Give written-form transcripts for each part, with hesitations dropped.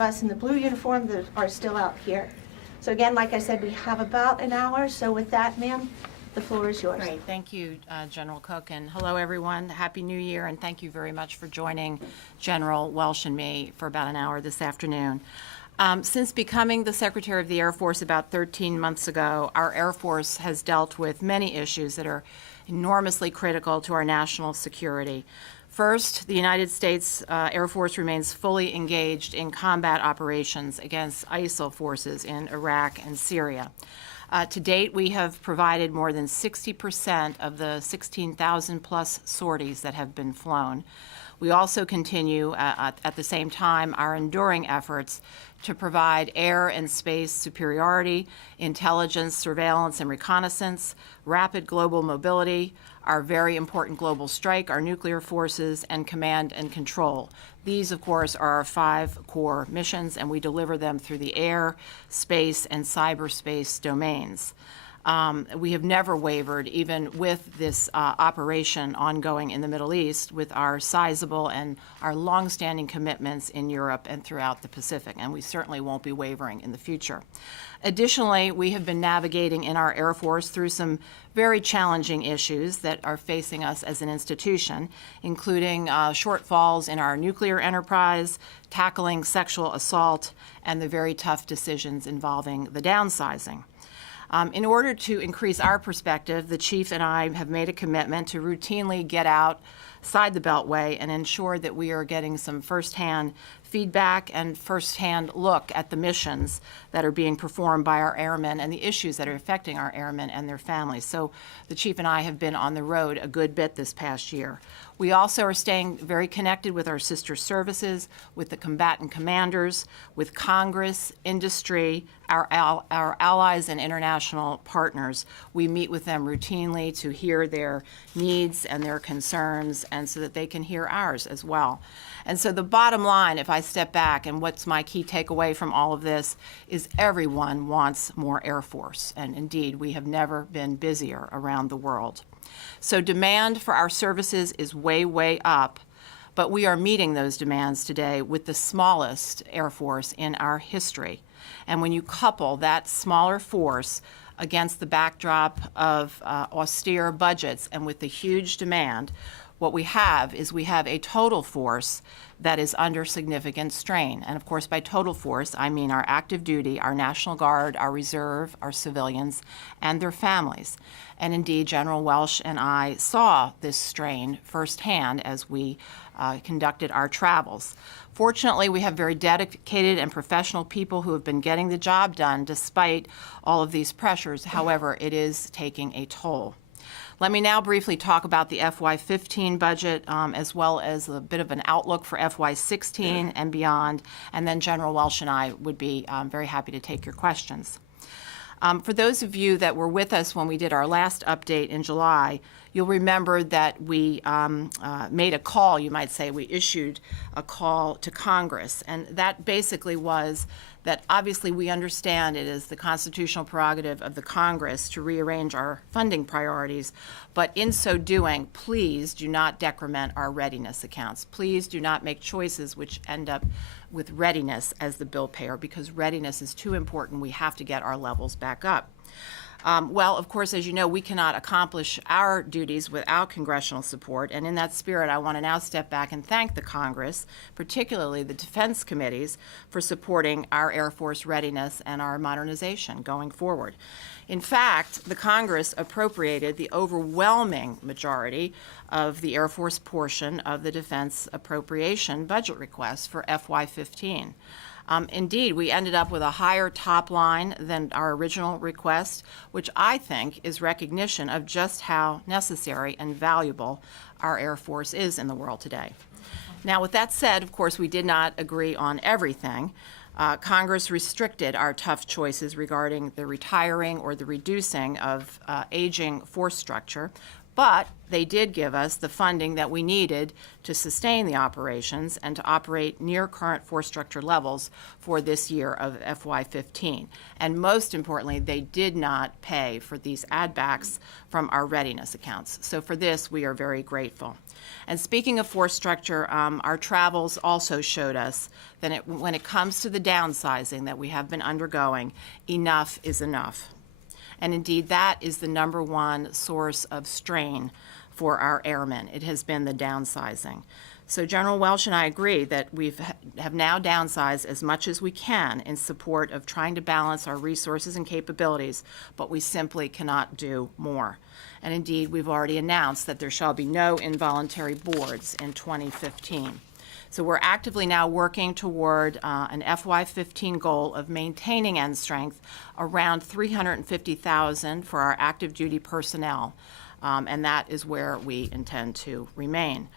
Us in the blue uniform that are still out here. So again, like I said, we have about an hour. So with that, ma'am, the floor is yours. Great. Thank you, General Cook, and hello, everyone. Happy New Year, and thank you very much for joining General Welsh and me for about an hour this afternoon. Since becoming the Secretary of the Air Force about 13 months ago, our Air Force has dealt with many issues that are enormously critical to our national security. First, the United States Air Force remains fully engaged in combat operations against ISIL forces in Iraq and Syria. To date, we have provided more than 60% of the 16,000 plus sorties that have been flown. We also continue at the same time our enduring efforts to provide air and space superiority, intelligence, surveillance, and reconnaissance, rapid global mobility, our very important global strike, our nuclear forces, and command and control. These, of course, are our 5 core missions, and we deliver them through the air, space, and cyberspace domains. We have never wavered, even with this operation ongoing in the Middle East, with our sizable and our longstanding commitments in Europe and throughout the Pacific, and we certainly won't be wavering in the future. Additionally, we have been navigating in our Air Force through some very challenging issues that are facing us as an institution, including shortfalls in our nuclear enterprise, tackling sexual assault, and the very tough decisions involving the downsizing. In order to increase our perspective, the Chief and I have made a commitment to routinely get outside the Beltway and ensure that we are getting some firsthand feedback and firsthand look at the missions that are being performed by our airmen and the issues that are affecting our airmen and their families. So the Chief and I have been on the road a good bit this past year. We also are staying very connected with our sister services, with the combatant commanders, with Congress, industry, our allies and international partners. We meet with them routinely to hear their needs and their concerns, and so that they can hear ours as well. And so the bottom line, if I step back, and what's my key takeaway from all of this, is everyone wants more Air Force. And indeed, we have never been busier around the world. So demand for our services is way, way up, but we are meeting those demands today with the smallest Air Force in our history. And when you couple that smaller force against the backdrop of austere budgets and with the huge demand, what we have is we have a total force that is under significant strain. And of course, by total force, I mean our active duty, our National Guard, our reserve, our civilians, and their families. And indeed, General Welsh and I saw this strain firsthand as we conducted our travels. Fortunately, we have very dedicated and professional people who have been getting the job done despite all of these pressures. However, it is taking a toll. Let me now briefly talk about the FY15 budget, as well as a bit of an outlook for FY16 and beyond, and then General Welsh and I would be very happy to take your questions. For those of you that were with us when we did our last update in July, you'll remember that we made a call, you might say. We issued a call to Congress, and that basically was that obviously we understand it is the constitutional prerogative of the Congress to rearrange our funding priorities, but in so doing, please do not decrement our readiness accounts. Please do not make choices which end up with readiness as the bill payer, because readiness is too important. We have to get our levels back up. Well, of course, as you know, we cannot accomplish our duties without congressional support, and in that spirit, I want to now step back and thank the Congress, particularly the defense committees, for supporting our Air Force readiness and our modernization going forward. In fact, the Congress appropriated the overwhelming majority of the Air Force portion of the defense appropriation budget request for FY15. Indeed, we ended up with a higher top line than our original request, which I think is recognition of just how necessary and valuable our Air Force is in the world today. Now, with that said, of course, we did not agree on everything. Congress restricted our tough choices regarding the retiring or the reducing of aging force structure, But they did give us the funding that we needed to sustain the operations and to operate near current force structure levels for this year of FY15. And most importantly, they did not pay for these add-backs from our readiness accounts. So for this, we are very grateful. And speaking of force structure, our travels also showed us that when it comes to the downsizing that we have been undergoing, enough is enough. And indeed, that is the number one source of strain for our airmen. It has been the downsizing. So General Welsh and I agree that we have now downsized as much as we can in support of trying to balance our resources and capabilities, but we simply cannot do more. And indeed, we've already announced that there shall be no involuntary boards in 2015. So we're actively now working toward an FY15 goal of maintaining end strength around 350,000 for our active duty personnel, and that is where we intend to remain.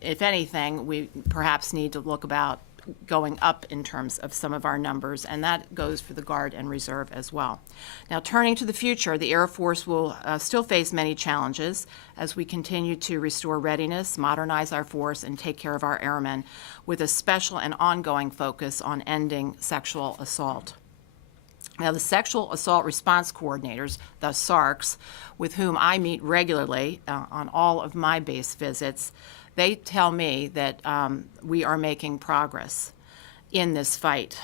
If anything, we perhaps need to look about going up in terms of some of our numbers, and that goes for the Guard and Reserve as well. Now, turning to the future, the Air Force will still face many challenges as we continue to restore readiness, modernize our force, and take care of our airmen with a special and ongoing focus on ending sexual assault. Now, the Sexual Assault Response Coordinators, the SARCs, with whom I meet regularly on all of my base visits, they tell me that we are making progress in this fight.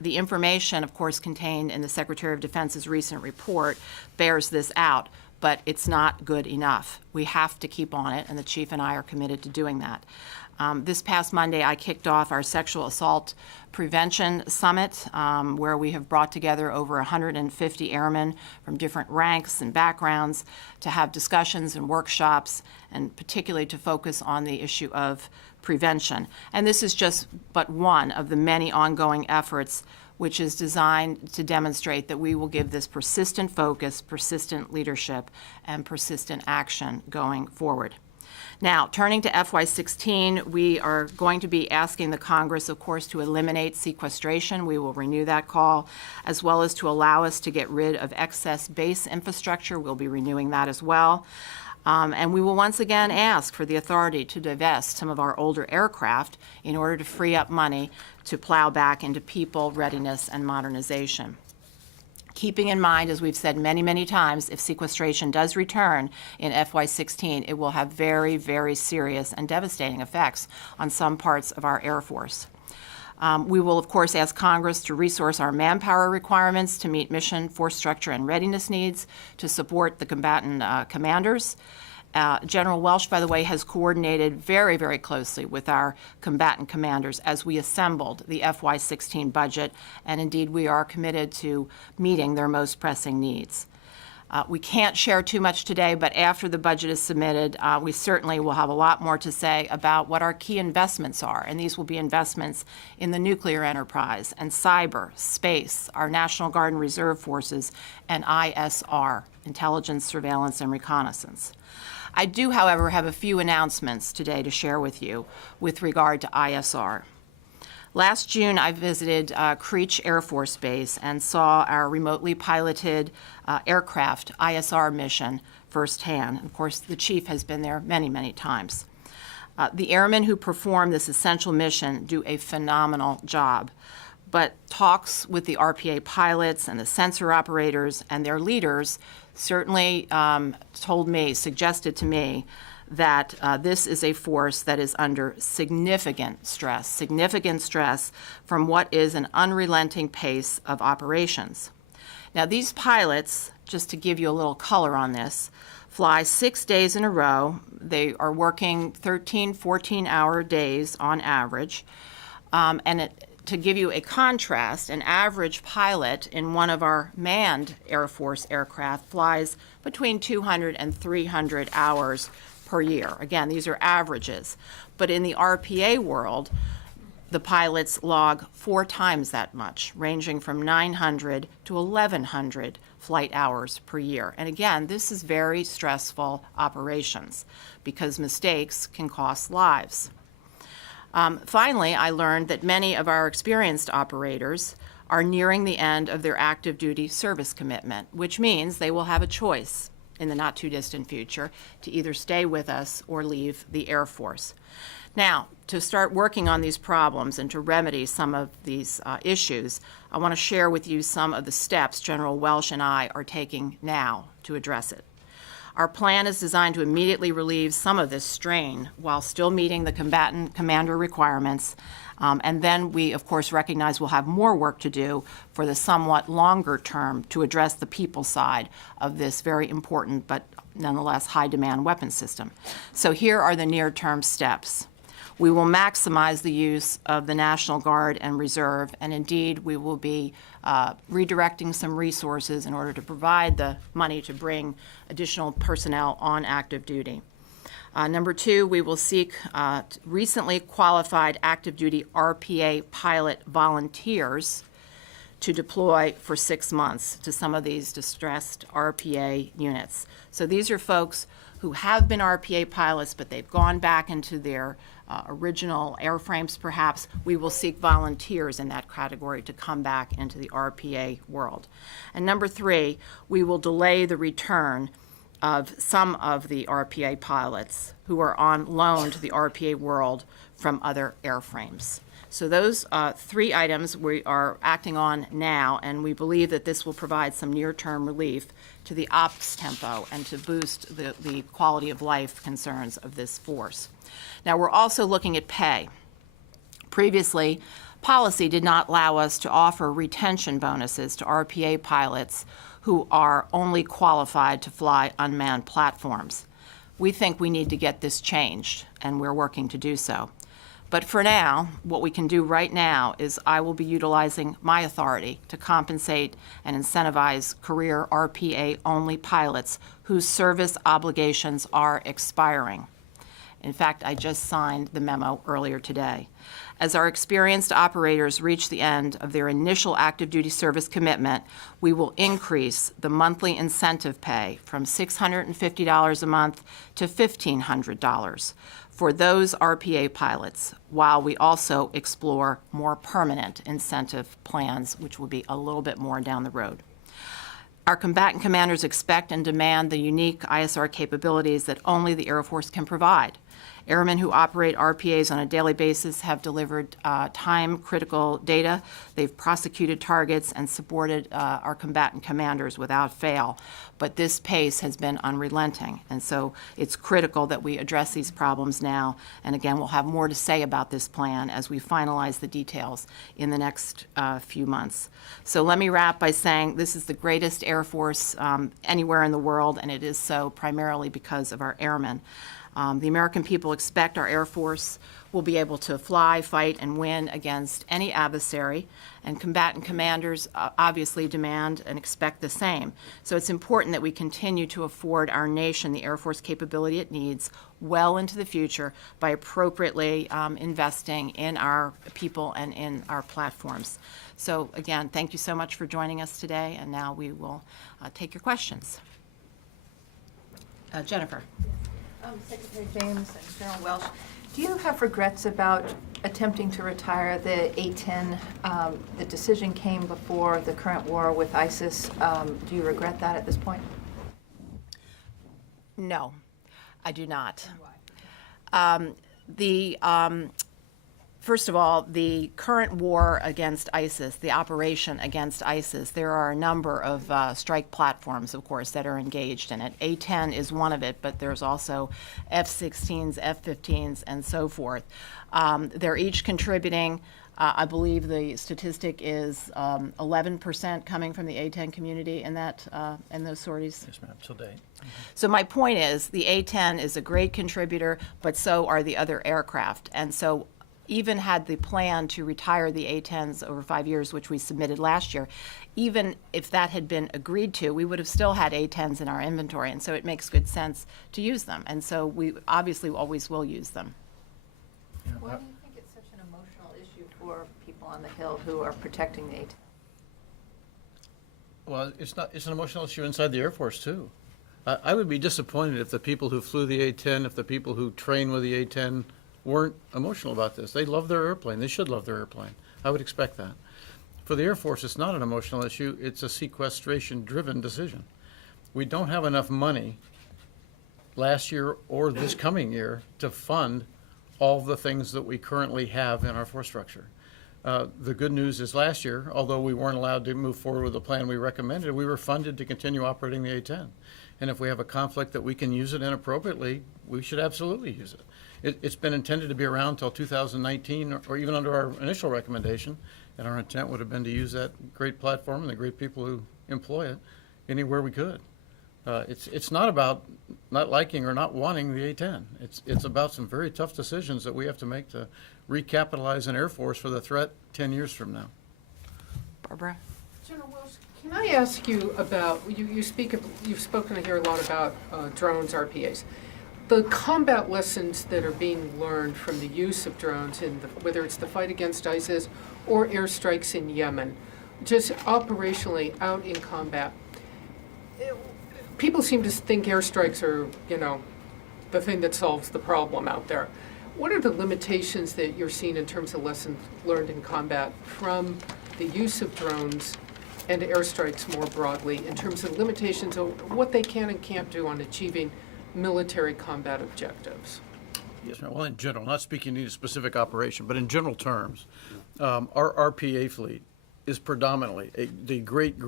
The information, of course, contained in the Secretary of Defense's recent report bears this out, but it's not good enough. We have to keep on it, and the Chief and I are committed to doing that. This past Monday, I kicked off our Sexual Assault Prevention Summit, where we have brought together over 150 airmen from different ranks and backgrounds to have discussions and workshops, and particularly to focus on the issue of prevention. And this is just but one of the many ongoing efforts which is designed to demonstrate that we will give this persistent focus, persistent leadership, and persistent action going forward. Now, turning to FY16, we are going to be asking the Congress, of course, to eliminate sequestration. We will renew that call, as well as to allow us to get rid of excess base infrastructure. We'll be renewing that as well. And we will once again ask for the authority to divest some of our older aircraft in order to free up money to plow back into people, readiness, and modernization. Keeping in mind, as we've said many, many times, if sequestration does return in FY16, it will have very, very serious and devastating effects on some parts of our Air Force. We will, of course, ask Congress to resource our manpower requirements to meet mission, force structure, and readiness needs to support the combatant commanders. General Welsh, by the way, has coordinated very, very closely with our combatant commanders as we assembled the FY16 budget, and indeed we are committed to meeting their most pressing needs. We can't share too much today, but after the budget is submitted, we certainly will have a lot more to say about what our key investments are, and these will be investments in the nuclear enterprise and cyber, space, our National Guard and Reserve forces, and ISR, intelligence, surveillance, and reconnaissance. I do, however, have a few announcements today to share with you with regard to ISR. Last June, I visited Creech Air Force Base and saw our remotely piloted aircraft ISR mission firsthand. Of course, the chief has been there many, many times. The airmen who perform this essential mission do a phenomenal job, but talks with the RPA pilots and the sensor operators and their leaders certainly suggested to me that this is a force that is under significant stress from what is an unrelenting pace of operations. Now, these pilots, just to give you a little color on this, fly 6 days in a row. They are working 13, 14-hour days on average. To give you a contrast, an average pilot in one of our manned Air Force aircraft flies between 200 and 300 hours per year. Again, these are averages. But in the RPA world, the pilots log 4 times that much, ranging from 900 to 1,100 flight hours per year. And again, this is very stressful operations because mistakes can cost lives. Finally, I learned that many of our experienced operators are nearing the end of their active duty service commitment, which means they will have a choice. in the not-too-distant future to either stay with us or leave the Air Force. Now, to start working on these problems and to remedy some of these issues, I want to share with you some of the steps General Welsh and I are taking now to address it. Our plan is designed to immediately relieve some of this strain while still meeting the combatant commander requirements. And then we, of course, recognize we'll have more work to do for the somewhat longer term to address the people side of this very important but nonetheless high-demand weapons system. So here are the near-term steps. We will maximize the use of the National Guard and Reserve, and indeed, we will be redirecting some resources in order to provide the money to bring additional personnel on active duty. Number two, we will seek recently qualified active duty RPA pilot volunteers to deploy for 6 months to some of these distressed RPA units. So these are folks who have been RPA pilots, but they've gone back into their original airframes perhaps. We will seek volunteers in that category to come back into the RPA world. And number three, we will delay the return of some of the RPA pilots who are on loan to the RPA world from other airframes. So those three items we are acting on now, and we believe that this will provide some near-term relief to the ops tempo and to boost the quality of life concerns of this force. Now, we're also looking at pay. Previously, policy did not allow us to offer retention bonuses to RPA pilots who are only qualified to fly unmanned platforms. We think we need to get this changed, and we're working to do so. But for now, what we can do right now is I will be utilizing my authority to compensate and incentivize career RPA-only pilots whose service obligations are expiring. In fact, I just signed the memo earlier today. As our experienced operators reach the end of their initial active duty service commitment, we will increase the monthly incentive pay from $650 a month to $1,500 for those RPA pilots, while we also explore more permanent incentive plans, which will be a little bit more down the road. Our combatant commanders expect and demand the unique ISR capabilities that only the Air Force can provide. Airmen who operate RPAs on a daily basis have delivered time-critical data. They've prosecuted targets and supported our combatant commanders without fail. But this pace has been unrelenting, and so it's critical that we address these problems now. And again, we'll have more to say about this plan as we finalize the details in the next few months. So let me wrap by saying this is the greatest Air Force anywhere in the world, and it is so primarily because of our airmen. The American people expect our Air Force will be able to fly, fight, and win against any adversary, and combatant commanders obviously demand and expect the same. So it's important that we continue to afford our nation the Air Force capability it needs well into the future by appropriately investing in our people and in our platforms. So again, thank you so much for joining us today, and now we will take your questions. Jennifer. Secretary James and General Welsh, do you have regrets about attempting to retire the A-10? The decision came before the current war with ISIS. Do you regret that at this point? No, I do not. And why? First of all, the current war against ISIS, the operation against ISIS, there are a number of strike platforms, of course, that are engaged in it. A-10 is one of it, but there's also F-16s, F-15s, and so forth. They're each contributing. I believe the statistic is 11% coming from the A-10 community in those sorties. Yes, ma'am, till date. So my point is, the A-10 is a great contributor, but so are the other aircraft. And so even had the plan to retire the A-10s over 5 years, which we submitted last year, even if that had been agreed to, we would have still had A-10s in our inventory, and so it makes good sense to use them. And so we obviously always will use them. Why do you think it's such an emotional issue for people on the Hill who are protecting the A-10? Well, it's an emotional issue inside the Air Force, too. I would be disappointed if the people who flew the A-10, if the people who train with the A-10 weren't emotional about this. They love their airplane. They should love their airplane. I would expect that. For the Air Force, it's not an emotional issue. It's a sequestration-driven decision. We don't have enough money last year or this coming year to fund all the things that we currently have in our force structure. The good news is last year, although we weren't allowed to move forward with the plan we recommended, we were funded to continue operating the A-10. And if we have a conflict that we can use it inappropriately, we should absolutely use it. It's been intended to be around until 2019, or even under our initial recommendation, and our intent would have been to use that great platform and the great people who employ it anywhere we could. It's not about not liking or not wanting the A-10. It's about some very tough decisions that we have to make to recapitalize an Air Force for the threat 10 years from now. Barbara? General Welsh, can I ask you about, you've spoken here a lot about drones, RPAs. The combat lessons that are being learned from the use of drones, whether it's the fight against ISIS or airstrikes in Yemen, just operationally out in combat, people seem to think airstrikes are, the thing that solves the problem out there. What are the limitations that you're seeing in terms of lessons learned in combat from the use of drones and airstrikes more broadly, in terms of limitations of what they can and can't do on achieving military combat objectives? Yes, well, in general, not speaking to a specific operation, but in general terms, our RPA fleet is predominantly the great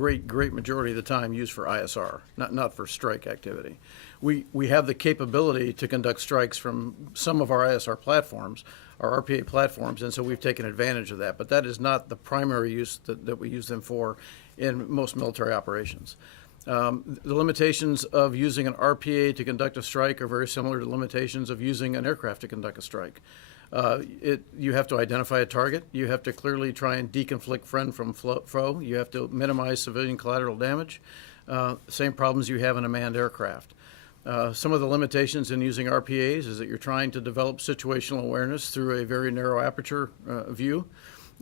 majority of the time used for ISR, not for strike activity. We have the capability to conduct strikes from some of our ISR platforms, our RPA platforms, and so we've taken advantage of that. But that is not the primary use that we use them for in most military operations. The limitations of using an RPA to conduct a strike are very similar to the limitations of using an aircraft to conduct a strike. You have to identify a target. You have to clearly try and deconflict friend from foe. You have to minimize civilian collateral damage. Same problems you have in a manned aircraft. Some of the limitations in using RPAs is that you're trying to develop situational awareness through a very narrow aperture view,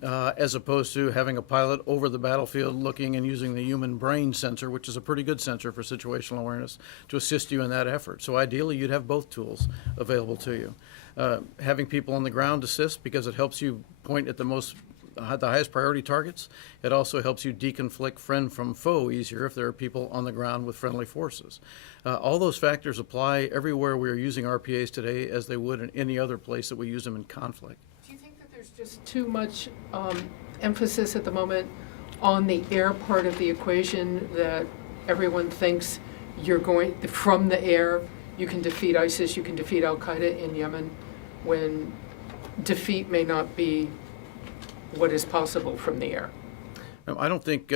as opposed to having a pilot over the battlefield looking and using the human brain sensor, which is a pretty good sensor for situational awareness, to assist you in that effort. So ideally, you'd have both tools available to you. Having people on the ground assist because it helps you point at the highest priority targets. It also helps you deconflict friend from foe easier if there are people on the ground with friendly forces. All those factors apply everywhere we are using RPAs today as they would in any other place that we use them in conflict. Do you think that there's just too much emphasis at the moment on the air part of the equation, that everyone thinks you're going, from the air, you can defeat ISIS, you can defeat Al-Qaeda in Yemen, when defeat may not be what is possible from the air? I don't think,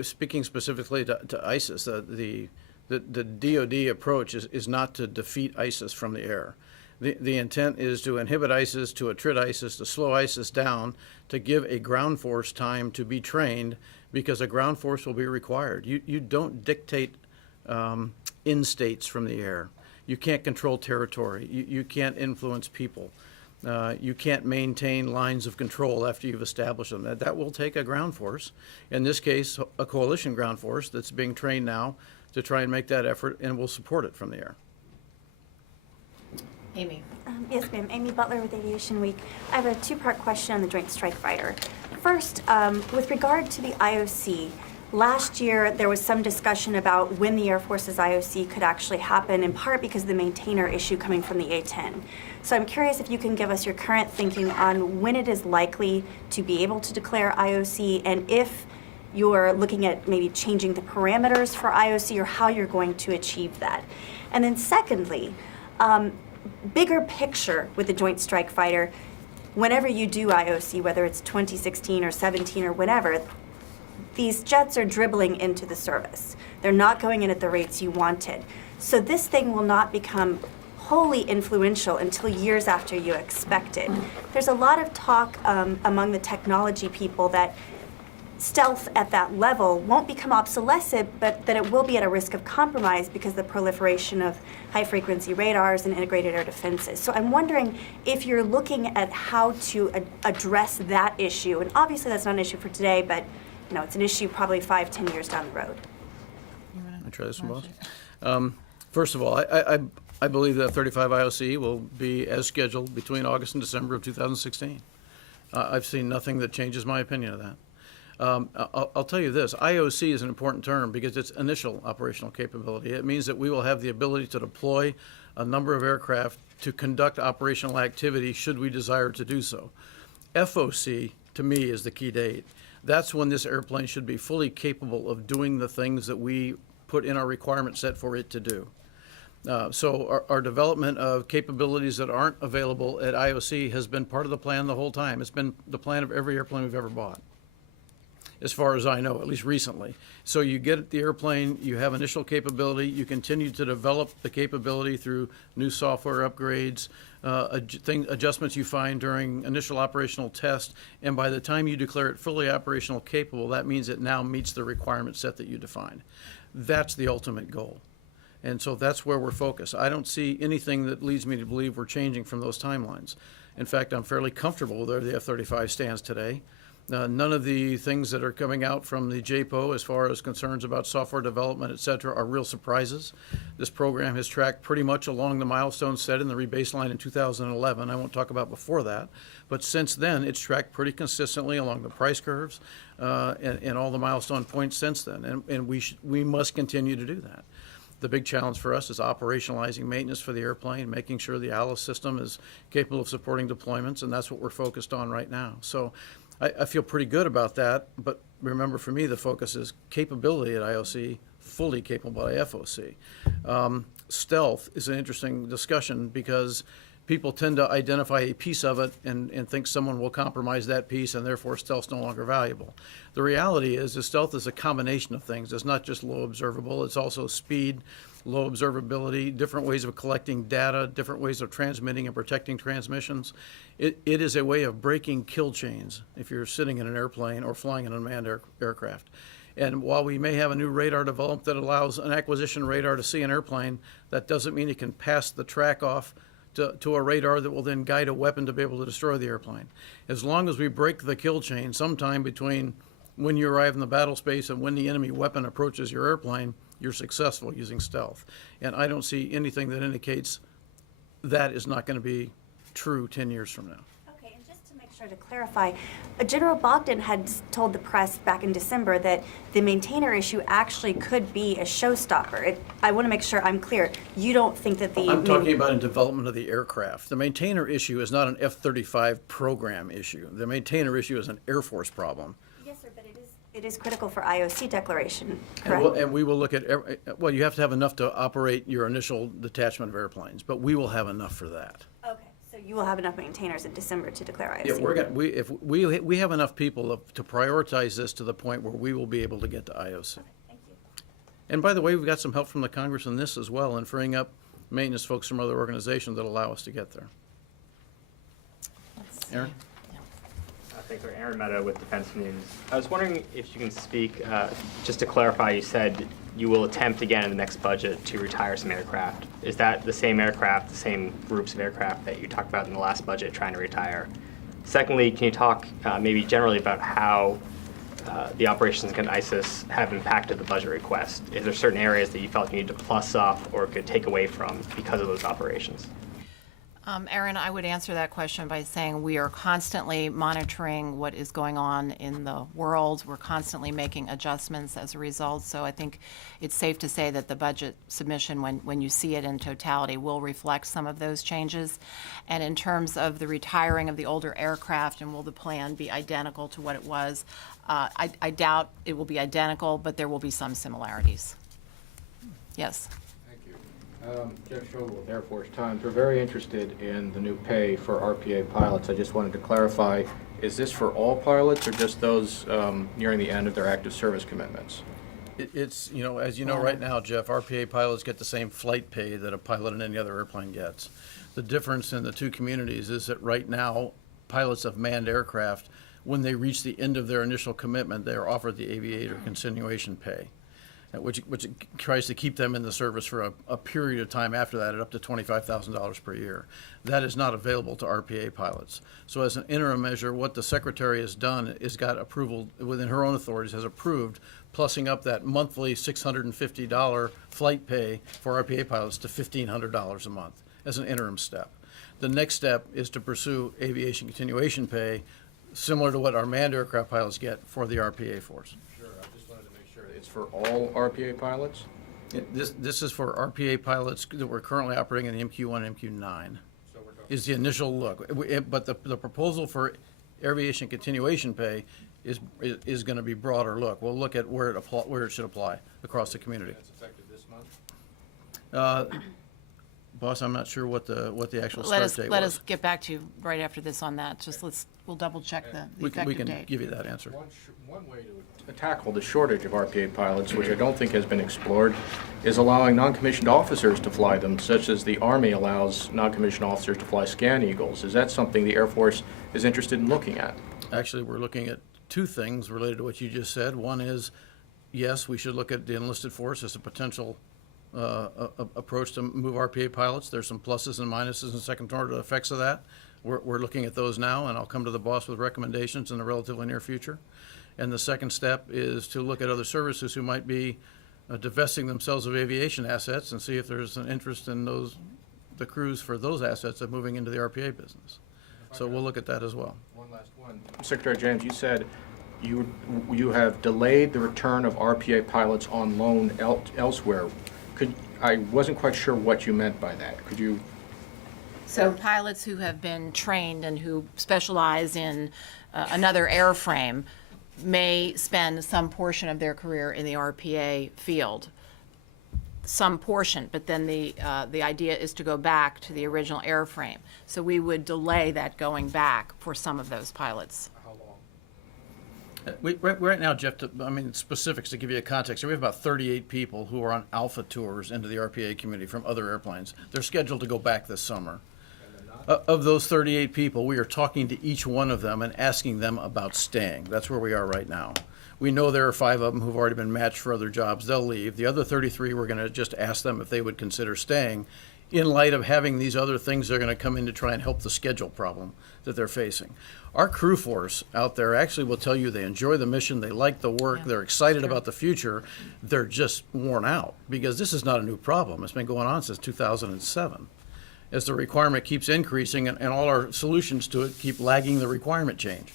speaking specifically to ISIS, the DoD approach is not to defeat ISIS from the air. The intent is to inhibit ISIS, to attrit ISIS, to slow ISIS down, to give a ground force time to be trained, because a ground force will be required. You don't dictate in states from the air. You can't control territory. You can't influence people. You can't maintain lines of control after you've established them. That will take a ground force, in this case, a coalition ground force that's being trained now to try and make that effort, and we'll support it from the air. Amy? Yes, ma'am. Amy Butler with Aviation Week. I have a two-part question on the Joint Strike Fighter. First, with regard to the IOC, last year there was some discussion about when the Air Force's IOC could actually happen, in part because of the maintainer issue coming from the A-10. So I'm curious if you can give us your current thinking on when it is likely to be able to declare IOC, and if you're looking at maybe changing the parameters for IOC, or how you're going to achieve that. And then secondly, bigger picture with the Joint Strike Fighter, whenever you do IOC, whether it's 2016 or 17 or whatever, these jets are dribbling into the service. They're not going in at the rates you wanted. So this thing will not become wholly influential until years after you expect it. There's a lot of talk among the technology people that stealth at that level won't become obsolescent, but that it will be at a risk of compromise because of the proliferation of high-frequency radars and integrated air defenses. So I'm wondering if you're looking at how to address that issue. And obviously that's not an issue for today, but it's an issue probably 5-10 years down the road. I'll try this one, boss. First of all, I believe that 35 IOC will be as scheduled between August and December of 2016. I've seen nothing that changes my opinion of that. I'll tell you this, IOC is an important term because it's initial operational capability. It means that we will have the ability to deploy a number of aircraft to conduct operational activity should we desire to do so. FOC, to me, is the key date. That's when this airplane should be fully capable of doing the things that we put in our requirement set for it to do. So our development of capabilities that aren't available at IOC has been part of the plan the whole time. It's been the plan of every airplane we've ever bought, as far as I know, at least recently. So you get the airplane, you have initial capability, you continue to develop the capability through new software upgrades, adjustments you find during initial operational test, and by the time you declare it fully operational capable, that means it now meets the requirement set that you defined. That's the ultimate goal. And so that's where we're focused. I don't see anything that leads me to believe we're changing from those timelines. In fact, I'm fairly comfortable with where the F-35 stands today. None of the things that are coming out from the JPO as far as concerns about software development, et cetera, are real surprises. This program has tracked pretty much along the milestones set in the rebaseline in 2011. I won't talk about before that. But since then, it's tracked pretty consistently along the price curves and all the milestone points since then. And we must continue to do that. The big challenge for us is operationalizing maintenance for the airplane, making sure the ALICE system is capable of supporting deployments, and that's what we're focused on right now. So I feel pretty good about that, but remember, for me, the focus is capability at IOC, fully capable by FOC. Stealth is an interesting discussion because people tend to identify a piece of it and think someone will compromise that piece and therefore stealth's no longer valuable. The reality is that stealth is a combination of things. It's not just low observable, it's also speed, low observability, different ways of collecting data, different ways of transmitting and protecting transmissions. It is a way of breaking kill chains if you're sitting in an airplane or flying an unmanned aircraft. And while we may have a new radar developed that allows an acquisition radar to see an airplane, that doesn't mean it can pass the track off to a radar that will then guide a weapon to be able to destroy the airplane. As long as we break the kill chain sometime between when you arrive in the battle space and when the enemy weapon approaches your airplane, you're successful using stealth. And I don't see anything that indicates that is not going to be true 10 years from now. Okay, and just to make sure to clarify, General Bogdan had told the press back in December that the maintainer issue actually could be a showstopper. I want to make sure I'm clear. You don't think that the... I'm talking about in development of the aircraft. The maintainer issue is not an F-35 program issue. The maintainer issue is an Air Force problem. Yes, sir, but it is critical for IOC declaration, correct? And we will look at, well, you have to have enough to operate your initial detachment of airplanes, but we will have enough for that. Okay, so you will have enough maintainers in December to declare IOC? Yeah, we have enough people to prioritize this to the point where we will be able to get to IOC. Okay, thank you. And by the way, we've got some help from the Congress in this as well, in freeing up maintenance folks from other organizations that allow us to get there. Aaron? Thanks, Aaron Mehta with Defense News. I was wondering if you can speak, just to clarify, you said you will attempt again in the next budget to retire some aircraft. Is that the same aircraft, the same groups of aircraft that you talked about in the last budget trying to retire? Secondly, can you talk maybe generally about how the operations against ISIS have impacted the budget request? Is there certain areas that you felt you need to plus up or could take away from because of those operations? Aaron, I would answer that question by saying we are constantly monitoring what is going on in the world. We're constantly making adjustments as a result. So I think it's safe to say that the budget submission, when you see it in totality, will reflect some of those changes. And in terms of the retiring of the older aircraft and will the plan be identical to what it was, I doubt it will be identical, but there will be some similarities. Yes. Jeff Schogel with Air Force Times. We're very interested in the new pay for RPA pilots. I just wanted to clarify, is this for all pilots or just those nearing the end of their active service commitments? It's, as you know right now, Jeff, RPA pilots get the same flight pay that a pilot in any other airplane gets. The difference in the two communities is that right now, pilots of manned aircraft, when they reach the end of their initial commitment, they are offered the aviator continuation pay, which tries to keep them in the service for a period of time after that at up to $25,000 per year. That is not available to RPA pilots. So as an interim measure, what the Secretary has done is got approval within her own authorities, has approved plussing up that monthly $650 flight pay for RPA pilots to $1,500 a month as an interim step. The next step is to pursue aviation continuation pay similar to what our manned aircraft pilots get for the RPA force. Sure, I just wanted to make sure it's for all RPA pilots? This is for RPA pilots that we're currently operating in the MQ-1 and MQ-9, So we're talking. is the initial look. But the proposal for aviation continuation pay is going to be broader look. We'll look at where it should apply across the community. That's effective this month? Boss, I'm not sure what the actual Let start date let was. us get back to you right after this on that. Just we'll double check the We effective can date. give you that answer. One way to tackle the shortage of RPA pilots, which I don't think has been explored, is allowing non-commissioned officers to fly them, such as the Army allows non-commissioned officers to fly Scan Eagles. Is that something the Air Force is interested in looking at? Actually, we're looking at two things related to what you just said. One is, yes, we should look at the enlisted force as a potential approach to move RPA pilots. There's some pluses and minuses and second order effects of that. We're looking at those now, and I'll come to the boss with recommendations in the relatively near future. And the second step is to look at other services who might be divesting themselves of aviation assets and see if there's an interest in the crews for those assets of moving into the RPA business. So we'll look at that as well. One last one. Secretary James, you said you have delayed the return of RPA pilots on loan elsewhere. I wasn't quite sure what you meant by that. Could you? So pilots who have been trained and who specialize in another airframe may spend some portion of their career in the RPA field. Some portion, but then the idea is to go back to the original airframe. So we would delay that going back for some of those pilots. How long? Right now, Jeff, specifics to give you a context, we have about 38 people who are on alpha tours into the RPA community from other airplanes. They're scheduled to go back this summer. Of those 38 people, we are talking to each one of them and asking them about staying. That's where we are right now. We know there are 5 of them who've already been matched for other jobs. They'll leave. The other 33, we're going to just ask them if they would consider staying in light of having these other things that are going to come in to try and help the schedule problem that they're facing. Our crew force out there actually will tell you they enjoy the mission, they like the work, Yeah, they're excited about the future. They're just worn out because this is not a new problem. It's been going on since 2007. As the requirement keeps increasing and all our solutions to it keep lagging the requirement change.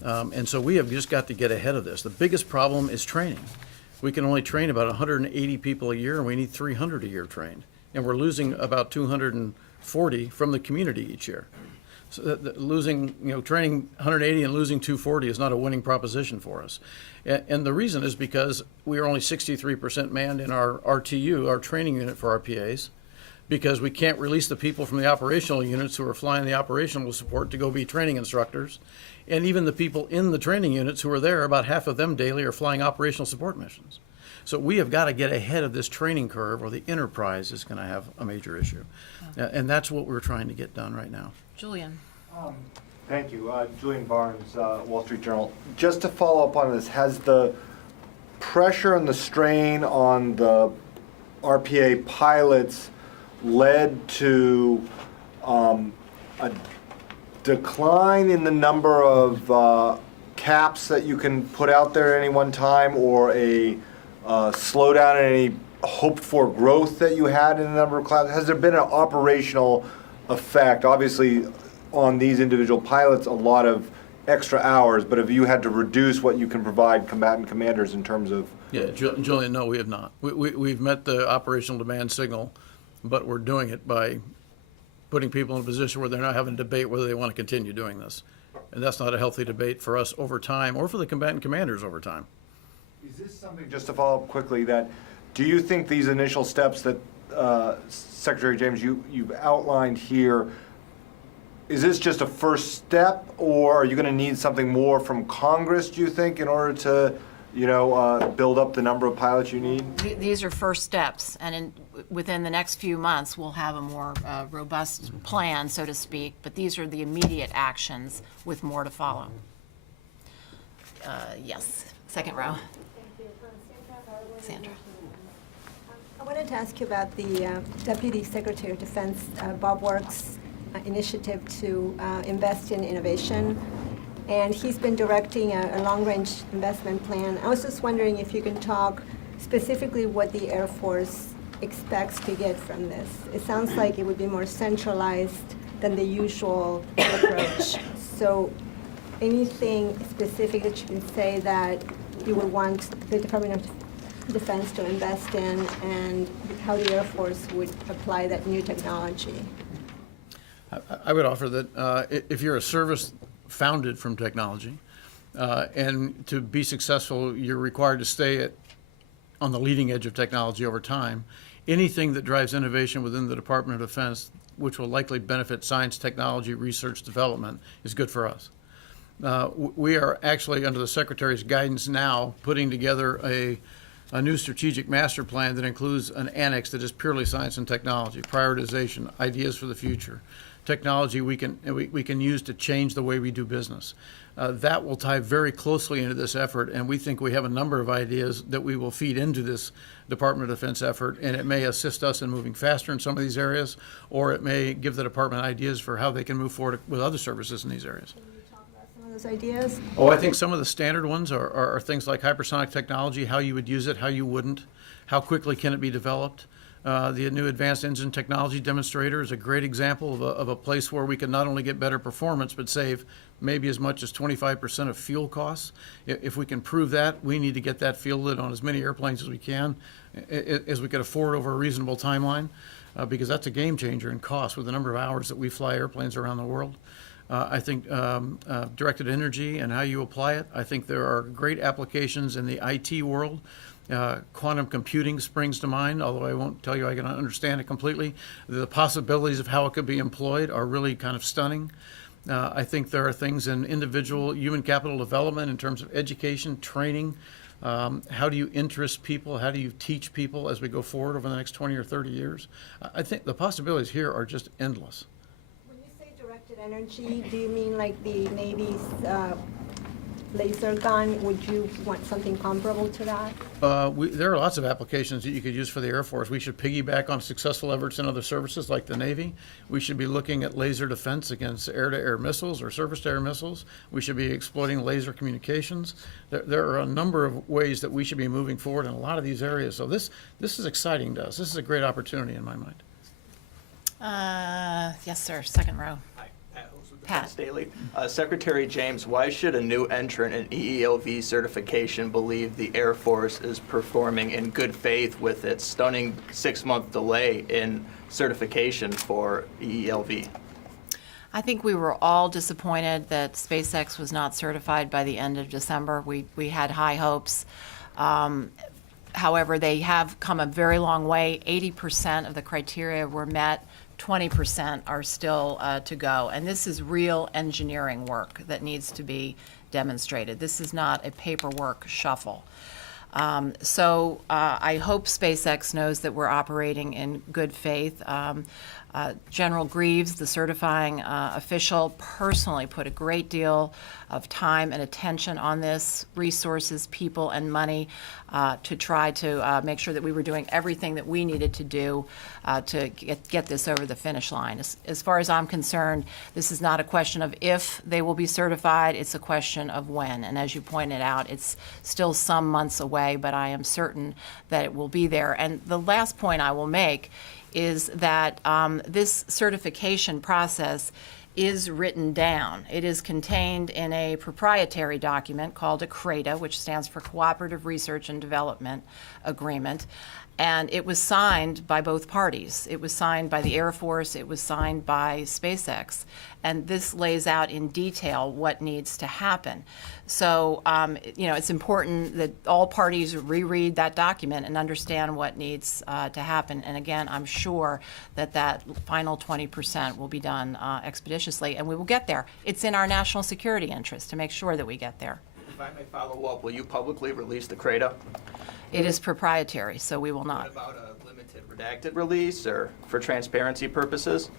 And so we have just got to get ahead of this. The biggest problem is training. We can only train about 180 people a year, and we need 300 a year trained. And we're losing about 240 from the community each year. So losing, training 180 and losing 240 is not a winning proposition for us. And the reason is because we are only 63% manned in our RTU, our training unit for RPAs, because we can't release the people from the operational units who are flying the operational support to go be training instructors. And even the people in the training units who are there, about half of them daily are flying operational support missions. So we have got to get ahead of this training curve or the enterprise is going to have a major issue. And that's what we're trying to get done right now. Julian. Thank you. Julian Barnes, Wall Street Journal. Just to follow up on this, has the pressure and the strain on the RPA pilots led to a decline in the number of caps that you can put out there at any one time, or a slowdown in any hoped for growth that you had in the number of classes? Has there been an operational effect? Obviously, on these individual pilots, a lot of extra hours, but have you had to reduce what you can provide combatant commanders in terms of? Yeah, Julian, no, we have not. We've met the operational demand signal, but we're doing it by putting people in a position where they're not having a debate whether they want to continue doing this. And that's not a healthy debate for us over time, or for the combatant commanders over time. Is this something, just to follow up quickly, that do you think these initial steps that Secretary James, you've outlined here, is this just a first step, or are you going to need something more from Congress, do you think, in order to, build up the number of pilots you need? These are first steps, and within the next few months, we'll have a more robust plan, so to speak, but these are the immediate actions with more to follow. Yes, second row. Sandra. I wanted to ask you about the Deputy Secretary of Defense, Bob Work's initiative to invest in innovation. And he's been directing a long-range investment plan. I was just wondering if you can talk specifically what the Air Force expects to get from this. It sounds like it would be more centralized than the usual approach. So anything specific that you can say that you would want the Department of Defense to invest in, and how the Air Force would apply that new technology? I would offer that if you're a service founded from technology, and to be successful, you're required to stay on the leading edge of technology over time. Anything that drives innovation within the Department of Defense, which will likely benefit science, technology, research, development, is good for us. We are actually, under the Secretary's guidance now, putting together a new strategic master plan that includes an annex that is purely science and technology, prioritization, ideas for the future, technology we can use to change the way we do business. That will tie very closely into this effort, and we think we have a number of ideas that we will feed into this Department of Defense effort, and it may assist us in moving faster in some of these areas, or it may give the department ideas for how they can move forward with other services in these areas. Can you talk about some of those ideas? Oh, I think some of the standard ones are things like hypersonic technology, how you would use it, how you wouldn't, how quickly can it be developed. The new Advanced Engine Technology Demonstrator is a great example of a place where we can not only get better performance, but save maybe as much as 25% of fuel costs. If we can prove that, we need to get that fielded on as many airplanes as we can, as we can afford over a reasonable timeline, because that's a game changer in cost with the number of hours that we fly airplanes around the world. I think directed energy and how you apply it, I think there are great applications in the IT world. Quantum computing springs to mind, although I won't tell you I can understand it completely. The possibilities of how it could be employed are really kind of stunning. I think there are things in individual human capital development in terms of education, training. How do you interest people? How do you teach people as we go forward over the next 20 or 30 years? I think the possibilities here are just endless. When you say directed energy, do you mean like the Navy's laser gun? Would you want something comparable to that? There are lots of applications that you could use for the Air Force. We should piggyback on successful efforts in other services like the Navy. We should be looking at laser defense against air-to-air missiles or surface-to-air missiles. We should be exploiting laser communications. There are a number of ways that we should be moving forward in a lot of these areas. So this is exciting to us. This is a great opportunity in my mind. Yes, sir, second row. Pat. Staley. Secretary James, why should a new entrant in EELV certification believe the Air Force is performing in good faith with its stunning 6-month delay in certification for EELV? I think we were all disappointed that SpaceX was not certified by the end of December. We had high hopes. However, they have come a very long way. 80% of the criteria were met. 20% are still to go. And this is real engineering work that needs to be demonstrated. This is not a paperwork shuffle. So I hope SpaceX knows that we're operating in good faith. General Greaves, the certifying official, personally put a great deal of time and attention on this, resources, people, and money to try to make sure that we were doing everything that we needed to do to get this over the finish line. As far as I'm concerned, this is not a question of if they will be certified, it's a question of when. And as you pointed out, it's still some months away, but I am certain that it will be there. And the last point I will make is that this certification process is written down. It is contained in a proprietary document called a CRADA, which stands for Cooperative Research and Development Agreement, and it was signed by both parties. It was signed by the Air Force, it was signed by SpaceX, and this lays out in detail what needs to happen. So, it's important that all parties reread that document and understand what needs to happen. And again, I'm sure that that final 20% will be done expeditiously, and we will get there. It's in our national security interest to make sure that we get there. If I may follow up, will you publicly release the CRADA? It is proprietary, so we will not. What about a limited redacted release or for transparency purposes?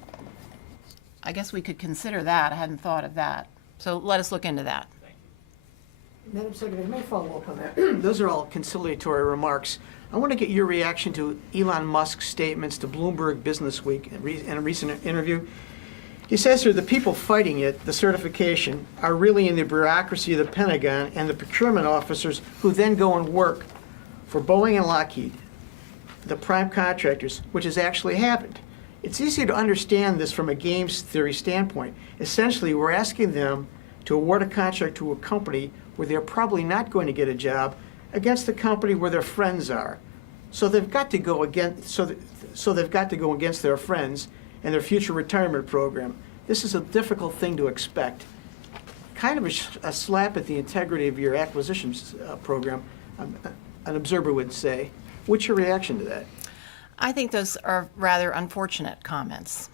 I guess we could consider that. I hadn't thought of that. So let us look into that. Madam Secretary, may I follow up on that? Those are all conciliatory remarks. I want to get your reaction to Elon Musk's statements to Bloomberg Business Week in a recent interview. He says here the people fighting it, the certification, are really in the bureaucracy of the Pentagon and the procurement officers who then go and work for Boeing and Lockheed, the prime contractors, which has actually happened. It's easy to understand this from a games theory standpoint. Essentially, we're asking them to award a contract to a company where they're probably not going to get a job against the company where their friends are. So they've got to go against, so they've got to go against their friends and their future retirement program. This is a difficult thing to expect. Kind of a slap at the integrity of your acquisitions program, an observer would say. What's your reaction to that? I think those are rather unfortunate comments.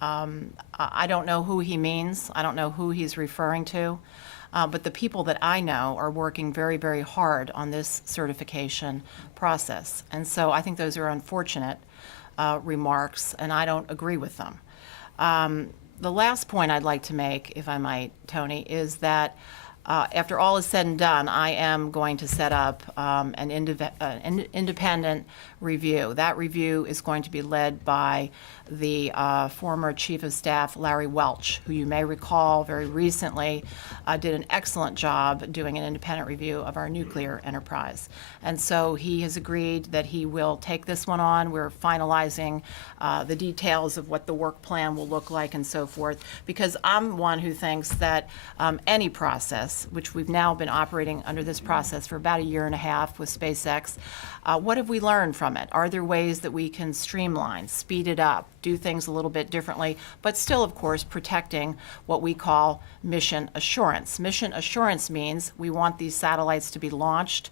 I don't know who he means. I don't know who he's referring to. But the people that I know are working very, very hard on this certification process. And so I think those are unfortunate remarks, and I don't agree with them. The last point I'd like to make, if I might, Tony, is that after all is said and done, I am going to set up an independent review. That review is going to be led by the former Chief of Staff, Larry Welsh, who you may recall very recently did an excellent job doing an independent review of our nuclear enterprise. And so he has agreed that he will take this one on. We're finalizing the details of what the work plan will look like and so forth, because I'm one who thinks that any process, which we've now been operating under this process for about a year and a half with SpaceX, what have we learned from it? Are there ways that we can streamline, speed it up, do things a little bit differently, but still, of course, protecting what we call mission assurance. Mission assurance means we want these satellites to be launched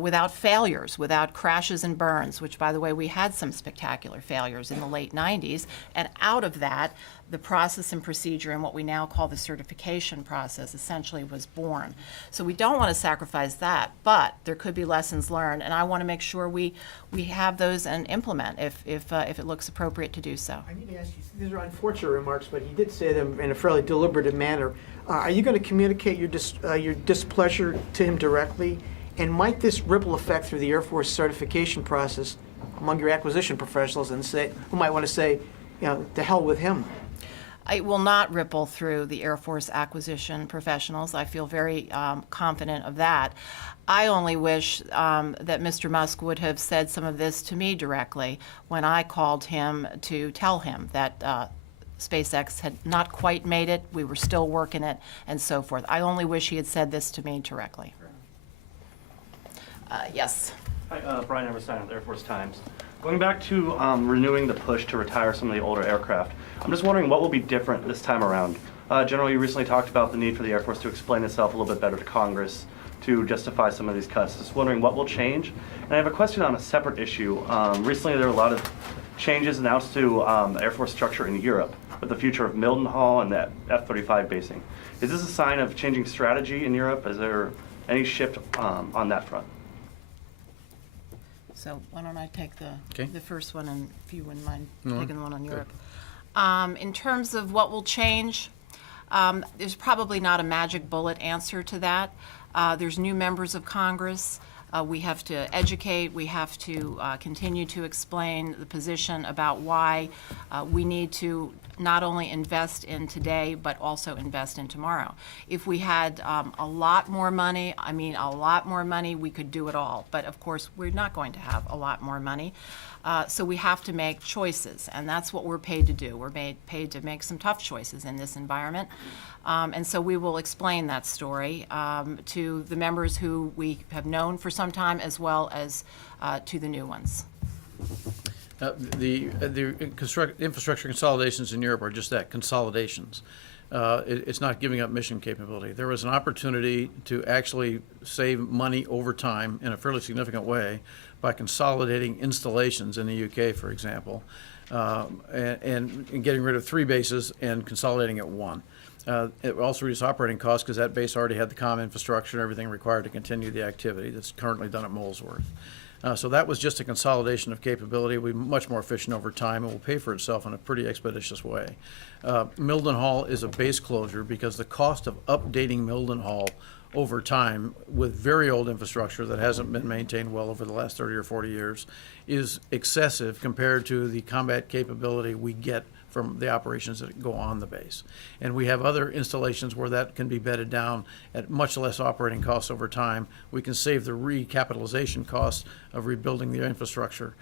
without failures, without crashes and burns, which, by the way, we had some spectacular failures in the late 90s. And out of that, the process and procedure and what we now call the certification process essentially was born. So we don't want to sacrifice that, but there could be lessons learned, and I want to make sure we have those and implement if it looks appropriate to do so. I need to ask you, these are unfortunate remarks, but he did say them in a fairly deliberative manner. Are you going to communicate your displeasure to him directly? And might this ripple effect through the Air Force certification process among your acquisition professionals and say, who might want to say, to hell with him? It will not ripple through the Air Force acquisition professionals. I feel very confident of that. I only wish that Mr. Musk would have said some of this to me directly when I called him to tell him that SpaceX had not quite made it, we were still working it, and so forth. I only wish he had said this to me directly. Yes. Hi, Brian Everstein with Air Force Times. Going back to renewing the push to retire some of the older aircraft, I'm just wondering what will be different this time around. General, you recently talked about the need for the Air Force to explain itself a little bit better to Congress to justify some of these cuts. Just wondering what will change. And I have a question on a separate issue. Recently there were a lot of changes announced to the Air Force structure in Europe with the future of Mildenhall and the F-35 basing. Is this a sign of changing strategy in Europe? Is there any shift on that front? So why don't I take Okay. the first one, and if you wouldn't mind No, taking the one on good. Europe. In terms of what will change, there's probably not a magic bullet answer to that. There's new members of Congress. We have to educate. We have to continue to explain the position about why we need to not only invest in today, but also invest in tomorrow. If we had a lot more money, I mean a lot more money, we could do it all. But of course, we're not going to have a lot more money. So we have to make choices, and that's what we're paid to do. We're paid to make some tough choices in this environment. And so we will explain that story to the members who we have known for some time, as well as to the new ones. The infrastructure consolidations in Europe are just that, consolidations. It's not giving up mission capability. There was an opportunity to actually save money over time in a fairly significant way by consolidating installations in the UK, for example, and getting rid of 3 bases and consolidating at 1. It also reduced operating costs because that base already had the comm infrastructure and everything required to continue the activity that's currently done at Molesworth. So that was just a consolidation of capability. It will be much more efficient over time and will pay for itself in a pretty expeditious way. Mildenhall is a base closure because the cost of updating Mildenhall over time with very old infrastructure that hasn't been maintained well over the last 30 or 40 years is excessive compared to the combat capability we get from the operations that go on the base. And we have other installations where that can be bedded down at much less operating costs over time. We can save the recapitalization costs of rebuilding the infrastructure.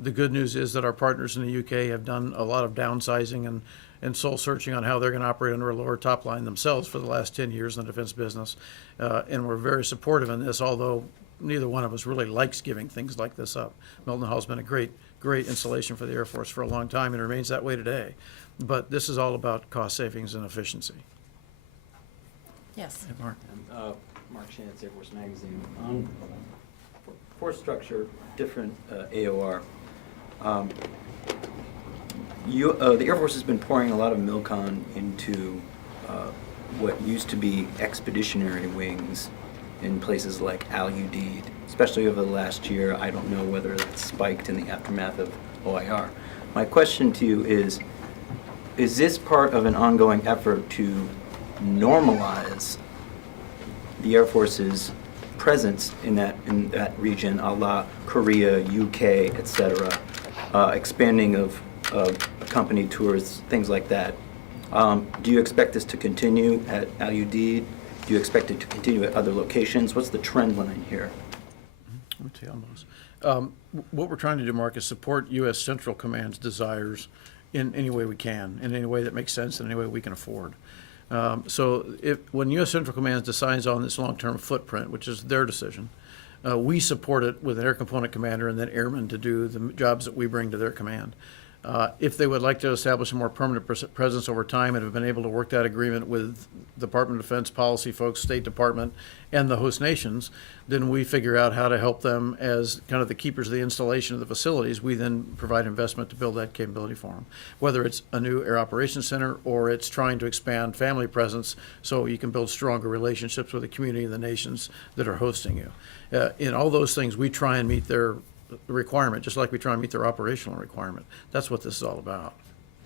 The good news is that our partners in the UK have done a lot of downsizing and soul searching on how they're going to operate under a lower top line themselves for the last 10 years in the defense business. And we're very supportive in this, although neither one of us really likes giving things like this up. Milton Hall's been a great installation for the Air Force for a long time and remains that way today. But this is all about cost savings and efficiency. Yes. Mark. Mark Shantz, Air Force Magazine. Force structure, different AOR. The Air Force has been pouring a lot of MILCON into what used to be expeditionary wings in places like Al-Udeid, especially over the last year. I don't know whether it's spiked in the aftermath of OIR. My question to you is this part of an ongoing effort to normalize the Air Force's presence in that region, a la Korea, UK, etc., expanding of company tours, things like that? Do you expect this to continue at Al-Udeid? Do you expect it to continue at other locations? What's the trend line here? Let me tell you on those. What we're trying to do, Mark, is support U.S. Central Command's desires in any way we can, in any way that makes sense, in any way we can afford. So when U.S. Central Command decides on this long-term footprint, which is their decision, we support it with an air component commander and then airmen to do the jobs that we bring to their command. If they would like to establish a more permanent presence over time and have been able to work that agreement with Department of Defense policy folks, State Department, and the host nations, then we figure out how to help them as kind of the keepers of the installation of the facilities. We then provide investment to build that capability for them, whether it's a new Air Operations Center or it's trying to expand family presence so you can build stronger relationships with the community and the nations that are hosting you. In all those things, we try and meet their requirement, just like we try and meet their operational requirement. That's what this is all about.